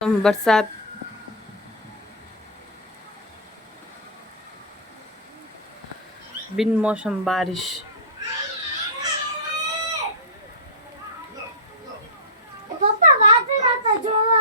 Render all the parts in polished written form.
વરસાદ બિનમોસમ બારિશ પપ્પા વાત નતા જોવા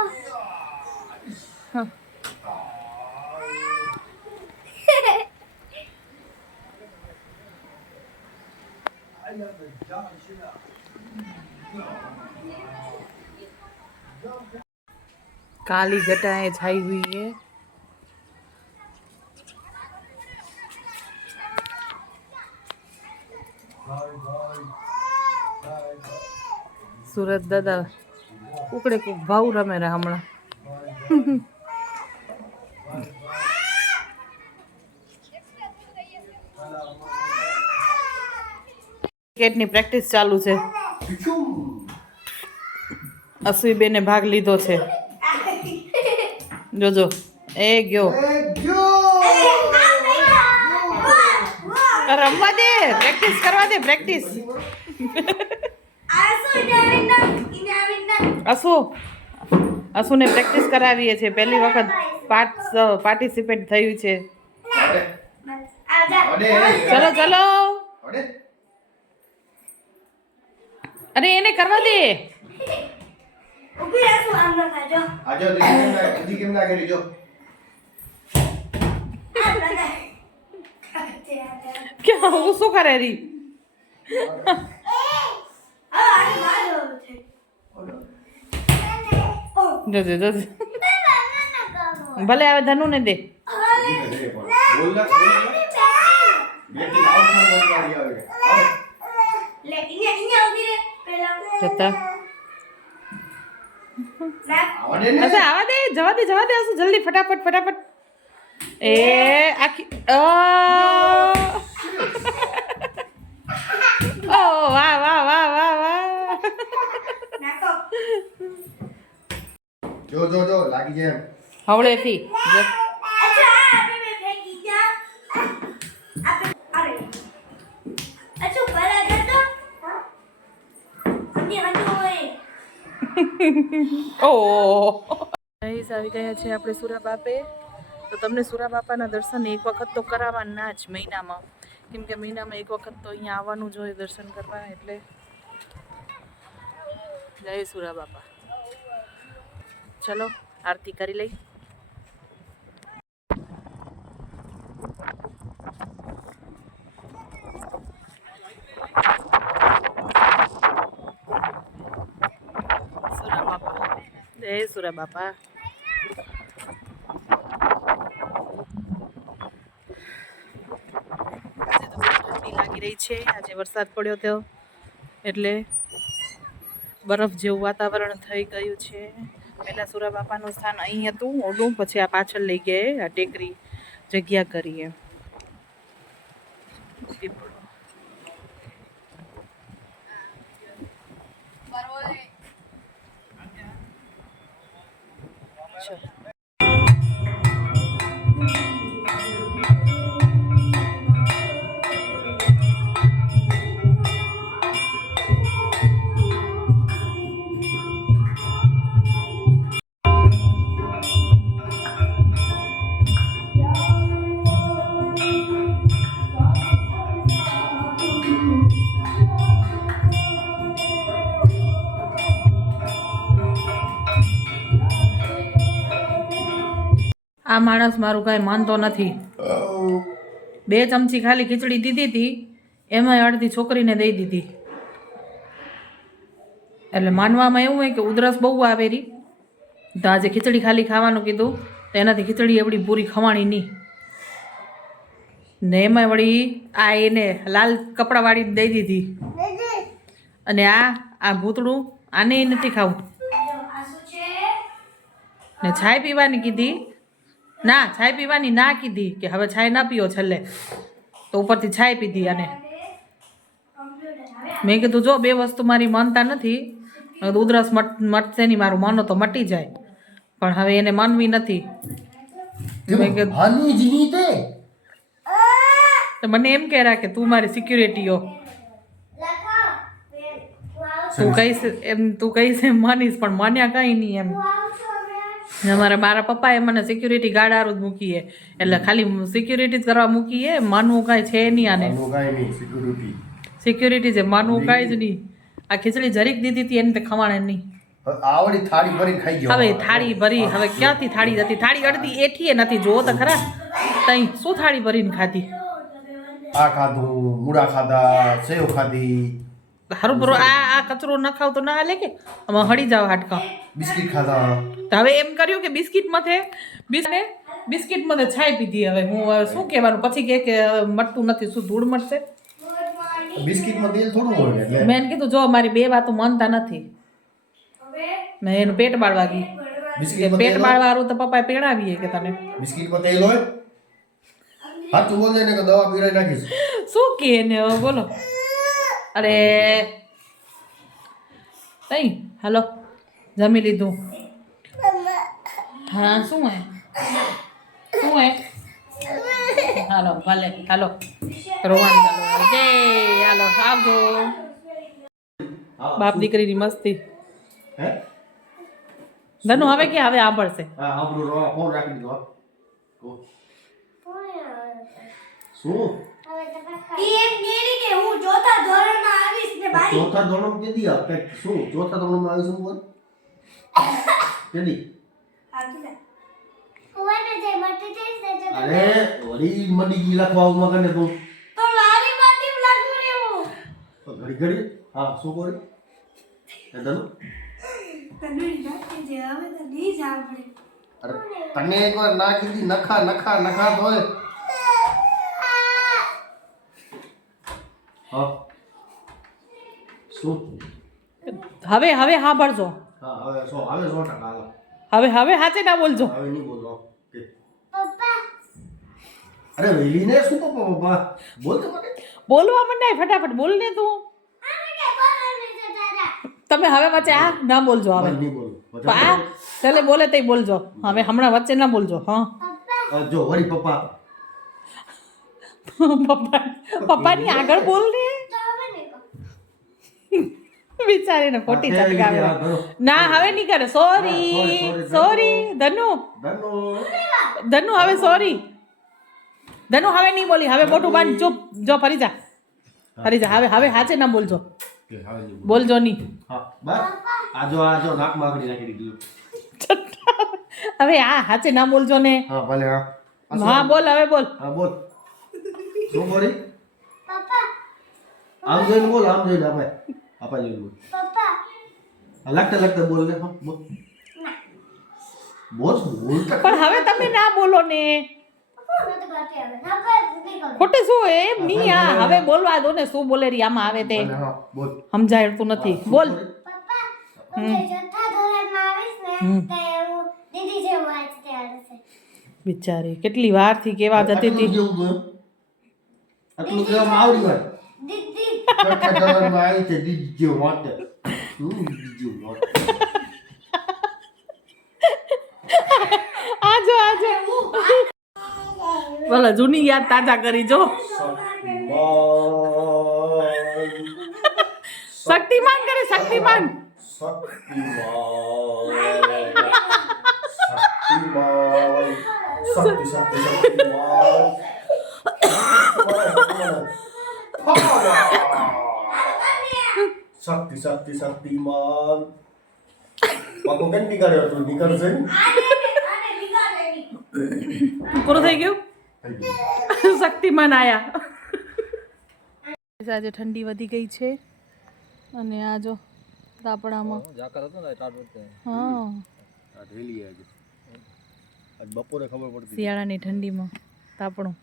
काली घटाएं छाई हुई है। सूरत दादा कुकड़े को भाव रमे रहा हमणा ક્રિકેટની પ્રેક્ટિસ ચાલુ છે। અશ્વીબેને ભાગ લીધો છે। જોજો એ ગયો રમવા દે, પ્રેક્ટિસ કરવા દે, પ્રેક્ટિસ। અસુને પ્રેક્ટિસ કરાવીએ છે, પહેલી વખત પાર્ટિસિપેટ થયું છે। ચલો ચલો, અરે એને કરવા દે। क्या वो શું કરે રી? જોજે જોજે, ભલે આવે ધનુ ને દે। જતા अच्छा आवा दे, जवा दे आसू जल्दी फटाफट फटाफट। ए आखी ओ वाह वाह वाह वाह वाह। जो जो जो लागी जे हवळे थी अच्छा अबे मैं फेंकी क्या अरे अच्छा बड़ा कर दो हमने हटो है ઓ ગાઈસ આવી ગયા છે આપણે સુરા બાપે। તો તમને સુરા બાપાના દર્શન એક વખત તો કરાવવાના જ મહિનામાં, કેમ કે મહિનામાં એક વખત તો અહીંયા આવવાનું જ હોય દર્શન કરવા। એટલે જય સુરા બાપા। ચલો આરતી કરી લઈ। સુરા બાપા, જય સુરા બાપા। આજે તો ઠંડી લાગી રહી છે, આજે વરસાદ પડ્યો તો એટલે બરફ જેવું વાતાવરણ થઈ ગયું છે। પહેલા સુરા બાપાનું સ્થાન અહીં હતું ઓડું, પછી આ પાછળ લઈ ગયા આ ટેકરી જગ્યા કરીએ। આ માણસ મારું કાંઈ માનતો નથી। 2 ચમચી ખાલી ખીચડી દીધી હતી, એમાં અડધી છોકરીને દઈ દીધી। એટલે માનવામાં એવું હોય કે ઉધરસ બહુ આવેરી, તો આજે ખીચડી ખાલી ખાવાનું કીધું તો એનાથી ખીચડી એવડી પૂરી ખવાણી નહીં ને, એમાં વળી આ એને લાલ કપડાવાળી દઈ દીધી। અને આ ભૂતળું આને નથી ખાવું ને। છાય પીવાની કીધી, ના છાય પીવાની ના કીધી કે હવે છાય ના પીઓ છેલ્લે, તો ઉપરથી છાય પીધી। અને મેં કીધું જો 2 વસ્તુ મારી માનતા નથી, ઉધરસ મટશે નહીં, મારું માનો તો મટી જાય, પણ હવે એને માનવી નથી। મેં કીધું તો મને એમ કહેરા કે તું મારી સિક્યુરિટી હો, તું કહીશ એમ માનીશ, પણ માન્યા કઈ નહીં એમ। ને મારા પપ્પાએ મને સિક્યુરિટી ગાર્ડ હારું જ મૂકીએ એટલે ખાલી સિક્યુરિટી જ કરવા મૂકીએ માનવું કાંઈ છે નહીં આને સિક્યુરિટી છે માનવું કાંઈ જ નહીં આ ખીચડી જરીક દીધી હતી એને તે ખવાણે નહીં આવડી થાળી ભરીને ખાઈ ગયો હવે થાળી ભરી હવે ક્યાંથી થાળી હતી થાળી અડધી એઠીએ નથી જોવો તો ખરા તઈ શું થાળી ભરીને ખાધી આ ખાધું મૂળા ખાધા સેવ ખાધી હારું બરો આ કચરો ન ખાવ તો ના હાલે કે આમાં હળી જાવ હાડકા બિસ્કિટ ખાધા તો હવે એમ કર્યું કે બિસ્કિટ મથે બિસ્કિટ મથે છાય પીધી હવે હું હવે શું કહેવાનું પછી કે મટતું નથી શું ધૂળ મટશે બિસ્કિટમાં તેલ થોડું હોય એટલે મેં એને કીધું જો મારી બે વાતો માનતા નથી મેં એનું પેટ બાળવા ગઈ બિસ્કિટમાં પેટ બાળવાળું તો પપ્પાએ પેણાવીએ કે તને બિસ્કિટમાં તેલ હોય હાચું બોલ ને કે દવા પીરાઈ નાખીશ શું કે ને હવે બોલો અરે તઈ હાલો જમી લીધું હા શું હે હાલો ભલે હાલો રોવાનું ચાલો જય હાલો આવજો બાપ દીકરીની મસ્તી હે ધનુ હવે કે હવે આંભળશે હા આપણું રોવા ફોન રાખી દીધો શું એમ કેરી કે હું ચોથા ધોરણમાં આવીશ ને બારી ચોથા ધોરણ કેદી આપે શું ચોથા ધોરણમાં આવીશું બોલ કેદી કોને જે મટી જઈશ ને જો અરે વળી મડી ગઈ લખવા ઉમાં કને તું તો મારી માટી લાગુ રહ્યું તો ઘડી હા શું બોલ એ ધનુ તને નાખી દે હવે તો નહીં જ આવડે અરે તને એકવાર નાખી દી નખા તોય હા શું હવે સાંભળજો હા હવે 100% હાલો હવે હાચે ના બોલજો હવે નહીં બોલવા કે પપ્પા અરે વેલીને શું પપ્પા બોલ તો મને બોલવા મંડાય ફટાફટ બોલ ને તું આને કે બોલને છે તારા તમે હવે વચ્ચે આ ના બોલજો હવે નહીં બોલ આ ચાલે બોલે તઈ બોલજો હવે હમણાં વચ્ચે ના બોલજો હા જો વળી પપ્પા પપ્પાની આગળ બોલ ને તો હવે ને બિચારીને ખોટી ચટકાવે ના હવે નહીં કરે સોરી ધનુ હવે સોરી ધનુ હવે નહીં બોલી હવે મોટું બાંધ ચૂપ જો ફરી જા હવે હાચે ના બોલજો બોલજો નહીં હા બસ આજો નાકમાં આગળ નાખી દીધું હવે આ હાચે ના બોલજો ને હા ભલે હા બોલ હવે બોલ હા બોલ શું બોલી પપ્પા આમ જોઈને બોલ આપા જોઈને બોલ પપ્પા લગતા બોલ ને હા બોલ બોલ પણ હવે તમે ના બોલો ને કોને તો ગાતે આવે ના ભાઈ નહીં કર ખોટે શું એમ નહીં આ હવે બોલવા દો ને શું બોલે રી આમાં આવે તે હા બોલ સમજાયતું નથી બોલ પપ્પા હું ચોથા ધોરણમાં આવીશ ને તે હું દીદી જેવું વાંચતે આવશે બિચારી કેટલી વારથી કેવા જતી હતી આટલું કેવામાં આવડી હોય દીદી ચોથા ધોરણમાં આવી છે દીદી જેવું વાંચે દીદી જેવું વાંચે આજો બોલો જૂની યાદ તાજા કરી જો શક્તિમાન કરે શક્તિમાન શક્તિમાન પાકો કેમ નીકળ્યો તું નીકળશે આને લીગાડેની પૂરું થઈ ગયું શક્તિમાન આયા આજે ઠંડી વધી ગઈ છે અને આ જો તાપડામાં હા બપોરે ખબર પડતી શિયાળાની ઠંડીમાં તાપણું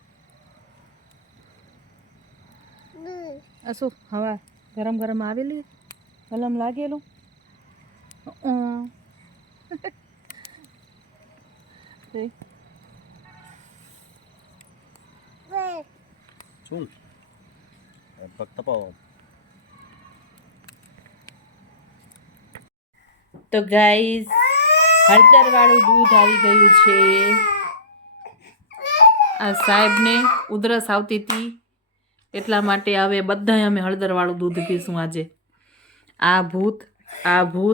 આ શું હવા ગરમ ગરમ આવેલી ગલમ લાગેલું શું ફક્ત પાવ તો ગાઈઝ હળદર વાળું દૂધ આવી ગયું છે આ સાહેબને ઉધરસ આવતી હતી એટલા માટે હવે બધાય અમે હળદર વાળું દૂધ પીશું આજે આ ભૂત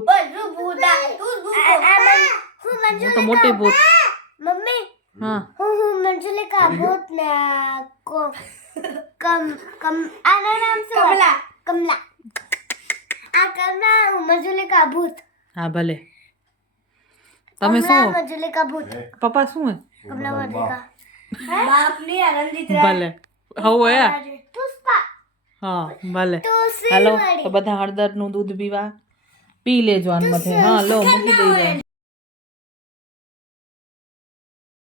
બધું ભૂતા તું ભૂતો હું હું તો મોટી ભૂત. મમ્મી હા હું મંજુલિકા ભૂત ને આના નામ શું કમલા કમલા આ કમલા હું મંજુલિકા ભૂત હા ભલે. તમે શું હો? મંજુલિકા ભૂત પપ્પા શું હે? કમલા મંજુલિકા બાપની રણજીત ભલે હવે પુષ્પા હા ભલે. તું હાલો તો બધા હળદરનું દૂધ પીવા પી લેજો આનમાંથી. હા લો મૂકી દઈ જાય.